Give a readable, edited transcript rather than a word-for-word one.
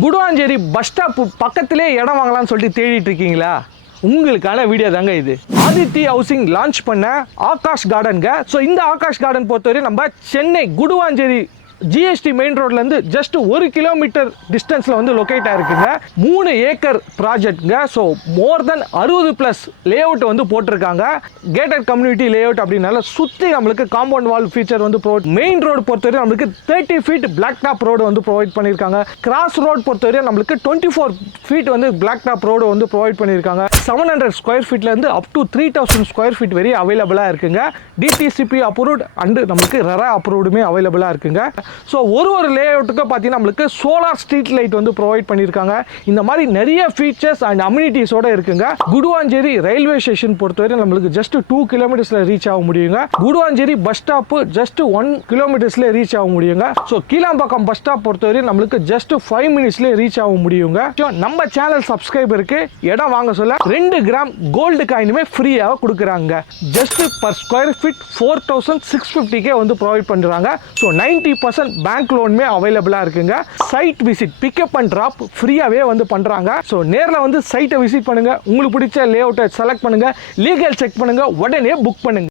Guduvancheri bus stop பக்கத்திலே இடம் வாங்கலாம்னு சொல்லிட்டு தேடிட்டு இருக்கீங்களா? உங்களுக்கான வீடியோ தாங்க இது. ஆதித்தி ஹவுசிங் லான்ச் பண்ண ஆகாஷ் கார்டனுங்க. ஸோ இந்த ஆகாஷ் கார்டன் பொறுத்தவரை நம்ம சென்னை குடுவாஞ்சேரி ஜிஎஸ்டி மெயின் ரோட்லேருந்து ஜஸ்ட் 1 கிலோமீட்டர் டிஸ்டன்ஸில் வந்து லொக்கேட் ஆகிருக்குங்க. 3 ஏக்கர் ப்ராஜெக்ட்ங்க. ஸோ மோர் தென் 60+ லே அவுட் வந்து போட்டிருக்காங்க. கேட்டட் கம்யூனிட்டி லே அவுட் அப்படின்னால சுற்றி நம்மளுக்கு காம்பவுண்ட் வால் ஃபீச்சர் வந்து மெயின் ரோடு பொறுத்தவரை நம்மளுக்கு 30 ஃபீட் பிளாக் டாப் ரோடு வந்து ப்ரொவைட் பண்ணியிருக்காங்க. கிராஸ் ரோடு பொறுத்தவரை நம்மளுக்கு 24 ஃபீட் வந்து பிளாக் டாப் ரோடு வந்து ப்ரொவைட் பண்ணியிருக்காங்க. 700 square ஃபீட்லேருந்து up to 3000 square feet வரை அவைலபிளாக இருக்குங்க. டிடிசிபி அப்ரூவ்ட் அண்டு நம்மளுக்கு ரெரா அப்ரூவ்டுமே அவைலபிளாக இருக்குங்க. ஸோ ஒரு லே அவுட்டுக்கு பார்த்தீங்கன்னா நம்மளுக்கு சோலார் ஸ்ட்ரீட் லைட் வந்து ப்ரொவைட் பண்ணியிருக்காங்க. இந்த மாதிரி நிறைய ஃபீச்சர்ஸ் அண்ட் அம்யூனிட்டிஸோட இருக்குங்க. குடுவாஞ்சேரி ரயில்வே ஸ்டேஷன் பொறுத்தவரை நம்மளுக்கு ஜஸ்ட் 2 கிலோமீட்டர்ஸில் ரீச் ஆக முடியுங்க. குடுவாஞ்சேரி பஸ் ஸ்டாப்பு ஜஸ்ட் 1 கிலோமீட்டர்ஸ்ல ரீச் ஆக முடியுங்க. ஸோ கீழாம்பாக்கம் பஸ் ஸ்டாப் பொறுத்தவரை நம்மளுக்கு ஜஸ்ட் 5 மினிட்ஸ்லேயே ரீச் ஆக முடியுங்க. நம்ம சேனல் சப்ஸ்கிரைபருக்கு இடம் வாங்க சொல்ல 2 கிராம் கோல்டு காயினுமே ஃப்ரீயாக கொடுக்குறாங்க. ஜஸ்ட் பர் ஸ்கொயர் ஃபீட் 4650 வந்து ப்ரொவைட் பண்ணுறாங்க. ஸோ 90% பேங்க் லோனுமே அவைலபிளாக இருக்குங்க. Site visit pickup and drop ஃப்ரீயாகவே வந்து பண்ணுறாங்க. ஸோ நேரில் வந்து சைட்டை விசிட் பண்ணுங்கள். உங்களுக்கு பிடிச்ச லே அவுட்டை செலக்ட் பண்ணுங்கள். லீகல் செக் பண்ணுங்கள். உடனே புக் பண்ணுங்கள்.